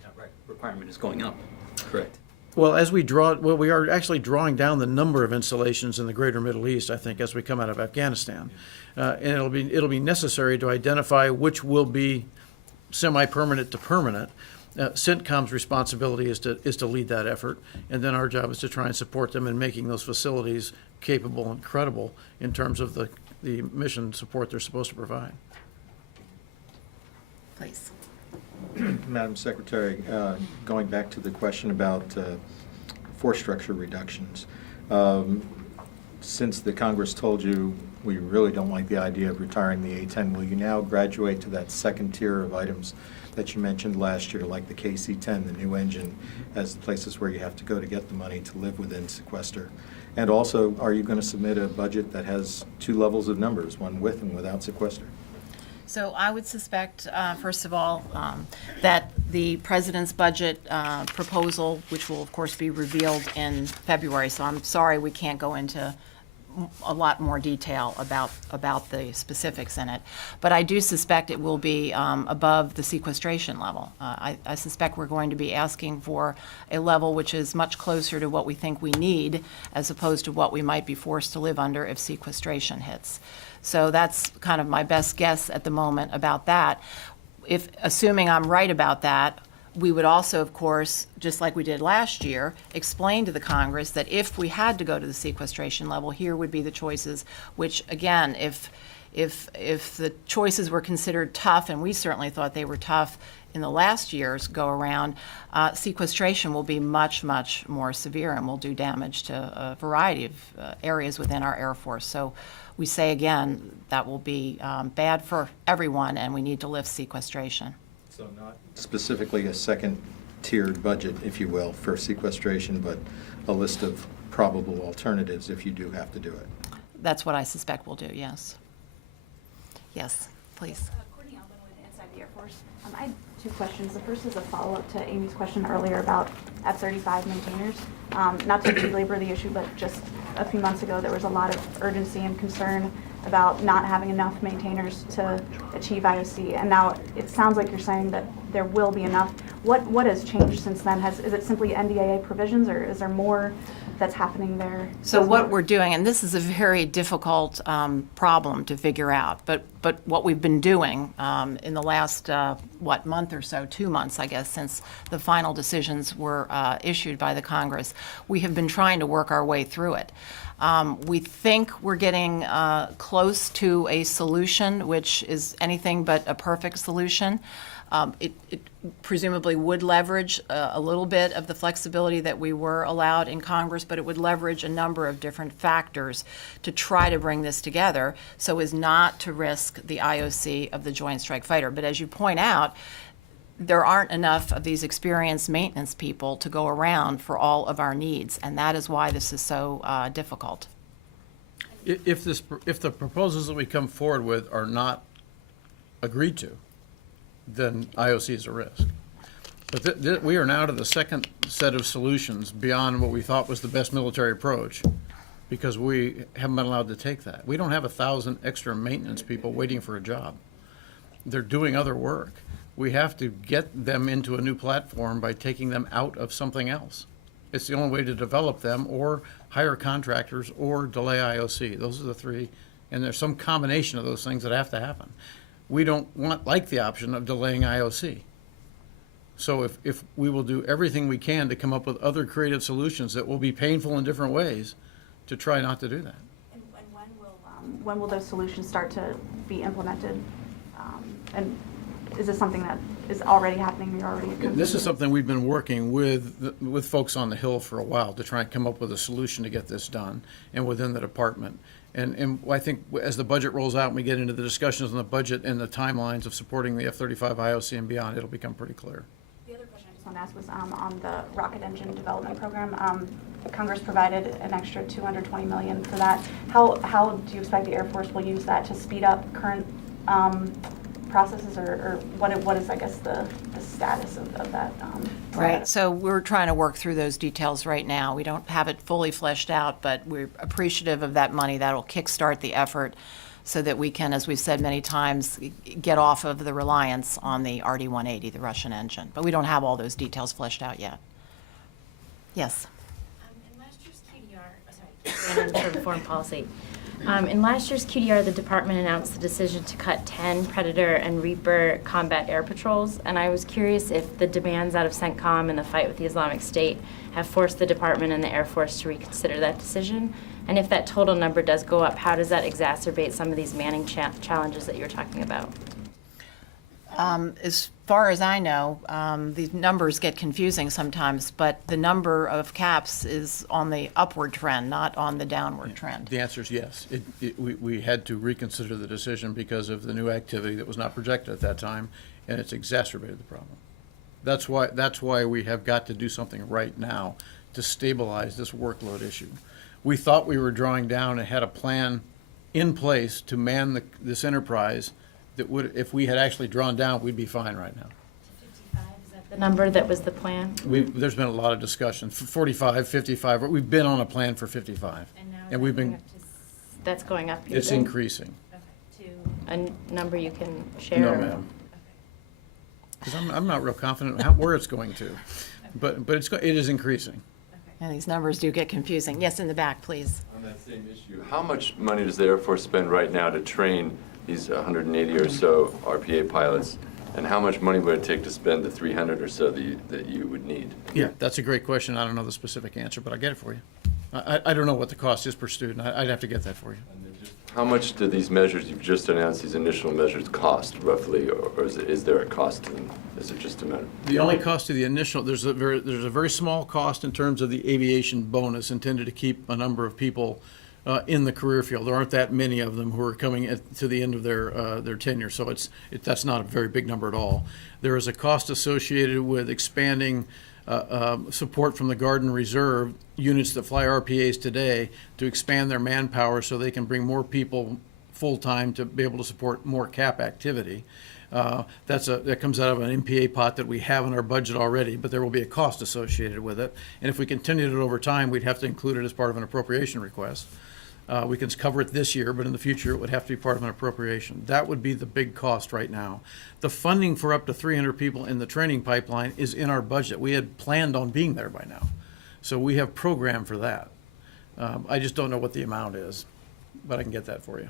Yeah, right. Requirement is going up. Correct. Well, we are actually drawing down the number of installations in the greater Middle East, I think, as we come out of Afghanistan. And it'll be necessary to identify which will be semi-permanent to permanent. CENTCOM's responsibility is to lead that effort, and then our job is to try and support them in making those facilities capable and credible in terms of the mission support they're supposed to provide. Please. Madam Secretary, going back to the question about force structure reductions, since the Congress told you we really don't like the idea of retiring the A-10, will you now graduate to that second tier of items that you mentioned last year, like the KC-10, the new engine, as the places where you have to go to get the money to live within sequester? And also, are you going to submit a budget that has two levels of numbers, one with and without sequester? So I would suspect, first of all, that the president's budget proposal, which will of course be revealed in February, so I'm sorry we can't go into a lot more detail about the specifics in it. But I do suspect it will be above the sequestration level. I suspect we're going to be asking for a level which is much closer to what we think we need as opposed to what we might be forced to live under if sequestration hits. So that's kind of my best guess at the moment about that. If, assuming I'm right about that, we would also, of course, just like we did last year, explain to the Congress that if we had to go to the sequestration level, here would be the choices, which, again, if the choices were considered tough, and we certainly thought they were tough in the last year's go-around, sequestration will be much, much more severe and will do damage to a variety of areas within our Air Force. So we say, again, that will be bad for everyone, and we need to lift sequestration. So not specifically a second-tiered budget, if you will, for sequestration, but a list of probable alternatives if you do have to do it. That's what I suspect we'll do, yes. Yes, please. Courtney Alban with Inside the Air Force. I had two questions. The first is a follow-up to Amy's question earlier about F-35 maintainers. Not to belabor the issue, but just a few months ago there was a lot of urgency and concern about not having enough maintainers to achieve IOC, and now it sounds like you're saying that there will be enough. What has changed since then? Is it simply NDAA provisions, or is there more that's happening there? So what we're doing, and this is a very difficult problem to figure out, but But what we've been doing in the last, month or so, 2 months, I guess, since the final decisions were issued by the Congress, we have been trying to work our way through it. We think we're getting close to a solution, which is anything but a perfect solution. It presumably would leverage a little bit of the flexibility that we were allowed in Congress, but it would leverage a number of different factors to try to bring this together so as not to risk the IOC of the Joint Strike Fighter. But as you point out, there aren't enough of these experienced maintenance people to go around for all of our needs, and that is why this is so difficult. If the proposals that we come forward with are not agreed to, then IOC is a risk. But we are now to the second set of solutions beyond what we thought was the best military approach, because we haven't been allowed to take that. We don't have 1,000 extra maintenance people waiting for a job. They're doing other work. We have to get them into a new platform by taking them out of something else. It's the only way to develop them, or hire contractors, or delay IOC. Those are the three, and there's some combination of those things that have to happen. We don't like the option of delaying IOC. So if we will do everything we can to come up with other creative solutions that will be painful in different ways, to try not to do that. And when will those solutions start to be implemented? And is this something that is already happening? You're already This is something we've been working with folks on the Hill for a while to try and come up with a solution to get this done, and within the department. And I think as the budget rolls out and we get into the discussions on the budget and the timelines of supporting the F-35 IOC and beyond, it'll become pretty clear. The other question I just want to ask was on the rocket engine development program. Congress provided an extra $220 million for that. How do you expect the Air Force will use that to speed up current processes, or what is, I guess, the status of that? Right, so we're trying to work through those details right now. We don't have it fully fleshed out, but we're appreciative of that money. That'll kickstart the effort so that we can, as we've said many times, get off of the reliance on the RD-180, the Russian engine. But we don't have all those details fleshed out yet. Yes? In last year's QDR, for foreign policy. In last year's QDR, the department announced the decision to cut 10 Predator and Reaper combat air patrols, and I was curious if the demands out of CENTCOM and the fight with the Islamic State have forced the department and the Air Force to reconsider that decision, and if that total number does go up, how does that exacerbate some of these manning challenges that you're talking about? As far as I know, these numbers get confusing sometimes, but the number of caps is on the upward trend, not on the downward trend. The answer is yes. We had to reconsider the decision because of the new activity that was not projected at that time, and it's exacerbated the problem. That's why we have got to do something right now to stabilize this workload issue. We thought we were drawing down and had a plan in place to man this enterprise that would, if we had actually drawn down, we'd be fine right now. 55, is that the number that was the plan? There's been a lot of discussion. 45, 55, we've been on a plan for 55. And we've been. That's going up? It's increasing. To a number you can share? No, ma'am. Because I'm not real confident where it's going to, but it is increasing. Yeah, these numbers do get confusing. Yes, in the back, please. On that same issue, how much money does the Air Force spend right now to train these 180 or so RPA pilots, and how much money would it take to spend the 300 or so that you would need? Yeah, that's a great question. I don't know the specific answer, but I'll get it for you. I don't know what the cost is per student. I'd have to get that for you. How much do these measures you've just announced, these initial measures, cost roughly, or is there a cost to them? Is it just a matter? The only cost to the initial, there's a very small cost in terms of the aviation bonus intended to keep a number of people in the career field. There aren't that many of them who are coming to the end of their tenure, so that's not a very big number at all. There is a cost associated with expanding support from the Guard and Reserve units that fly RPAs today to expand their manpower so they can bring more people full-time to be able to support more CAP activity. That comes out of an MPA pot that we have in our budget already, but there will be a cost associated with it. And if we continued it over time, we'd have to include it as part of an appropriation request. We can cover it this year, but in the future, it would have to be part of an appropriation. That would be the big cost right now. The funding for up to 300 people in the training pipeline is in our budget. We had planned on being there by now. So we have programmed for that. I just don't know what the amount is, but I can get that for you.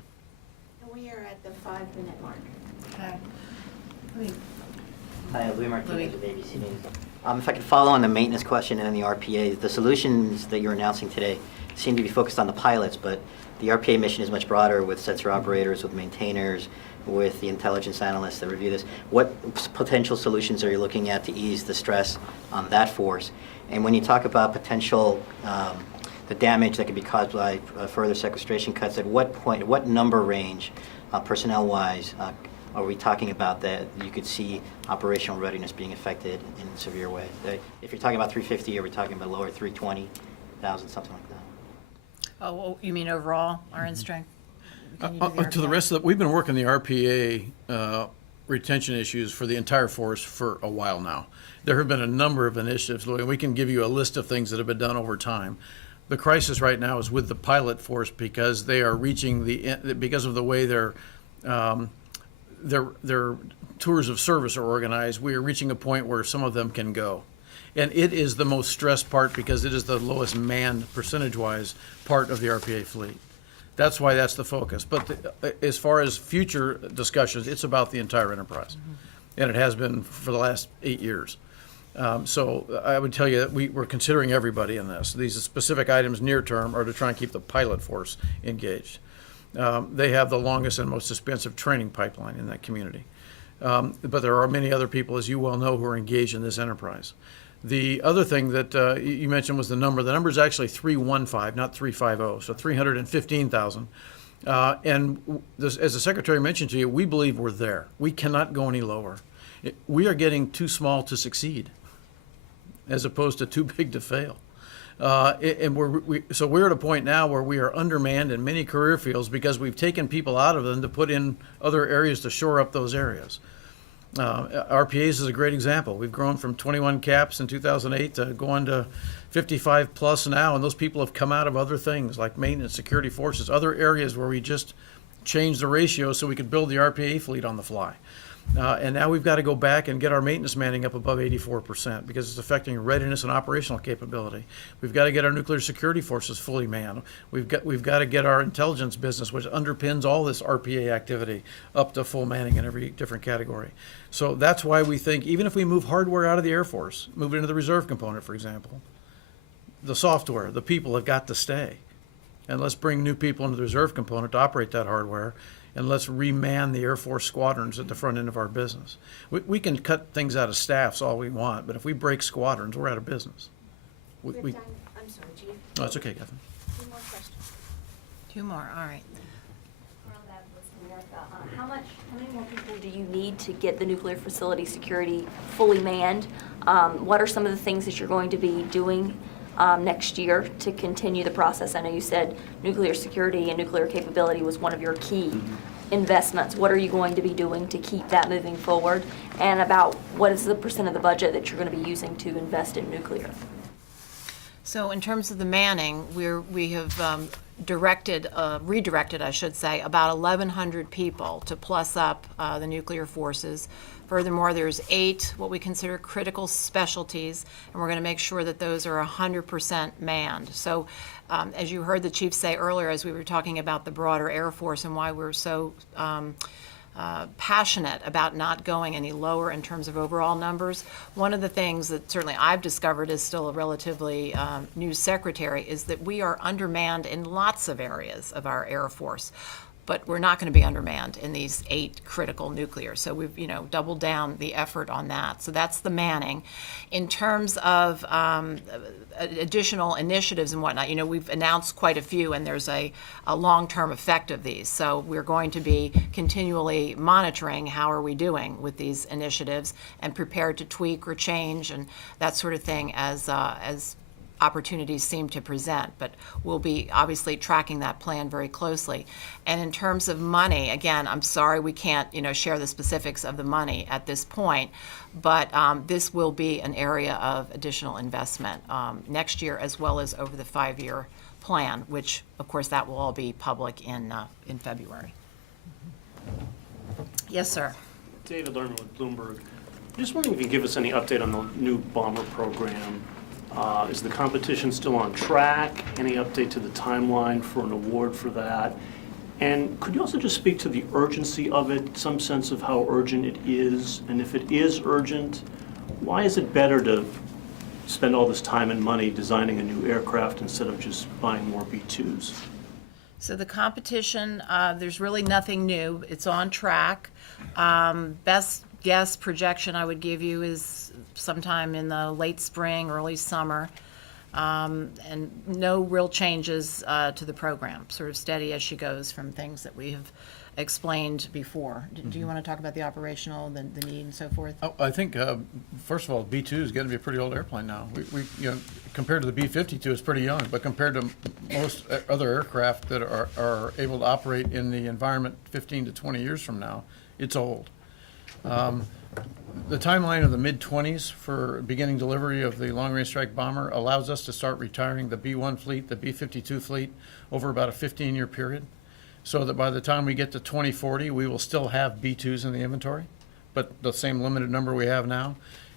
We are at the 5-minute mark. Okay. Hi, Louis Martinez Louis. with ABC News. If I could follow on the maintenance question and then the RPA, the solutions that you're announcing today seem to be focused on the pilots, but the RPA mission is much broader with sensor operators, with maintainers, with the intelligence analysts that review this. What potential solutions are you looking at to ease the stress on that force? And when you talk about potential, the damage that could be caused by further sequestration cuts, at what point, what number range, personnel-wise, are we talking about that you could see operational readiness being affected in a severe way? If you're talking about 350, are we talking about lower 320,000, something like that? Oh, well, you mean overall, our end strength? Can you do To the RPA? rest of we've been working the RPA retention issues for the entire force for a while now. There have been a number of initiatives, Louis, and we can give you a list of things that have been done over time. The crisis right now is with the pilot force because they are reaching because of the way their tours of service are organized. We are reaching a point where some of them can go. And it is the most stressed part because it is the lowest manned percentage-wise part of the RPA fleet. That's why that's the focus. But as far as future discussions, it's about the entire enterprise. And it has been for the last 8 years. So I would tell you that we're considering everybody in this. These specific items near term are to try and keep the pilot force engaged. They have the longest and most expensive training pipeline in that community. But there are many other people, as you well know, who are engaged in this enterprise. The other thing that you mentioned was the number. The number is actually 315, not 350, so 315,000. And this, as the Secretary mentioned to you, we believe we're there. We cannot go any lower. We are getting too small to succeed, as opposed to too big to fail. And so we're at a point now where we are undermanned in many career fields because we've taken people out of them to put in other areas to shore up those areas. RPAs is a great example. We've grown from 21 caps in 2008 to going to 55 plus now, and those people have come out of other things like maintenance, security forces, other areas where we just changed the ratio so we could build the RPA fleet on the fly. And now we've got to go back and get our maintenance manning up above 84% because it's affecting readiness and operational capability. We've got to get our nuclear security forces fully manned. We've got to get our intelligence business, which underpins all this RPA activity, up to full manning in every different category. So that's why we think even if we move hardware out of the Air Force, move it into the reserve component, for example, the software, the people have got to stay. And let's bring new people into the reserve component to operate that hardware. And let's reman the Air Force squadrons at the front end of our business. We can cut things out of staffs all we want, but if we break squadrons, we're out of business. I'm sorry, Chief. No, it's okay, Catherine. 2 more questions. 2 more, all right. How many more people do you need to get the nuclear facility security fully manned? What are some of the things that you're going to be doing next year to continue the process? I know you said nuclear security and nuclear capability was one of your key investments. What are you going to be doing to keep that moving forward? And about what is the % of the budget that you're going to be using to invest in nuclear? So in terms of the manning, we have redirected, I should say, about 1,100 people to plus up the nuclear forces. Furthermore, there's 8 what we consider critical specialties, and we're going to make sure that those are 100% manned. So as you heard the chief say earlier, as we were talking about the broader Air Force and why we're so passionate about not going any lower in terms of overall numbers, one of the things that certainly I've discovered as still a relatively new secretary is that we are undermanned in lots of areas of our Air Force. But we're not going to be undermanned in these 8 critical nuclear. So we've, doubled down the effort on that. So that's the manning. In terms of additional initiatives and whatnot, we've announced quite a few, and there's a long-term effect of these. So we're going to be continually monitoring how are we doing with these initiatives and prepared to tweak or change and that sort of thing as opportunities seem to present, but we'll be obviously tracking that plan very closely. And in terms of money, again, I'm sorry we can't, share the specifics of the money at this point, but this will be an area of additional investment next year as well as over the 5-year plan, which, of course, that will all be public in February. Yes, sir. David Lerman with Bloomberg. Just wondering if you can give us any update on the new bomber program. Is the competition still on track? Any update to the timeline for an award for that? And could you also just speak to the urgency of it, some sense of how urgent it is? And if it is urgent, why is it better to spend all this time and money designing a new aircraft instead of just buying more B-2s? So the competition, there's really nothing new. It's on track. Best guess projection I would give you is sometime in the late spring, early summer. And no real changes to the program, sort of steady as she goes from things that we have explained before. Do you want to talk about the operational, the need and so forth? Oh, I think, first of all, B-2 is going to be a pretty old airplane now. You know, compared to the B-52, it's pretty young, but compared to most other aircraft that are able to operate in the environment 15 to 20 years from now, it's old. The timeline of the mid-20s for beginning delivery of the long-range strike bomber allows us to start retiring the B-1 fleet, the B-52 fleet, over about a 15-year period, so that by the time we get to 2040, we will still have B-2s in the inventory, but the same limited number we have now.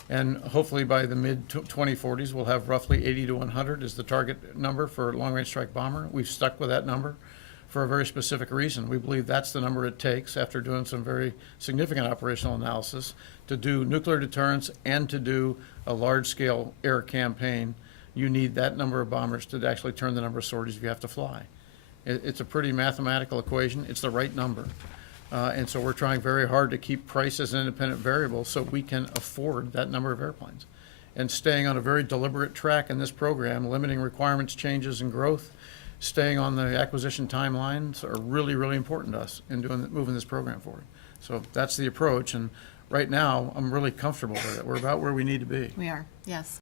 And hopefully by the mid-2040s, we'll have roughly 80 to 100 is the target number for long-range strike bomber. We've stuck with that number for a very specific reason. We believe that's the number it takes, after doing some very significant operational analysis, to do nuclear deterrence and to do a large-scale air campaign. You need that number of bombers to actually turn the number of sorties you have to fly. It's a pretty mathematical equation. It's the right number. And so we're trying very hard to keep price as an independent variable so we can afford that number of airplanes. And staying on a very deliberate track in this program, limiting requirements, changes, and growth, staying on the acquisition timelines are really, really important to us in moving this program forward. So that's the approach, and right now, I'm really comfortable with it. We're about where we need to be. We are, yes.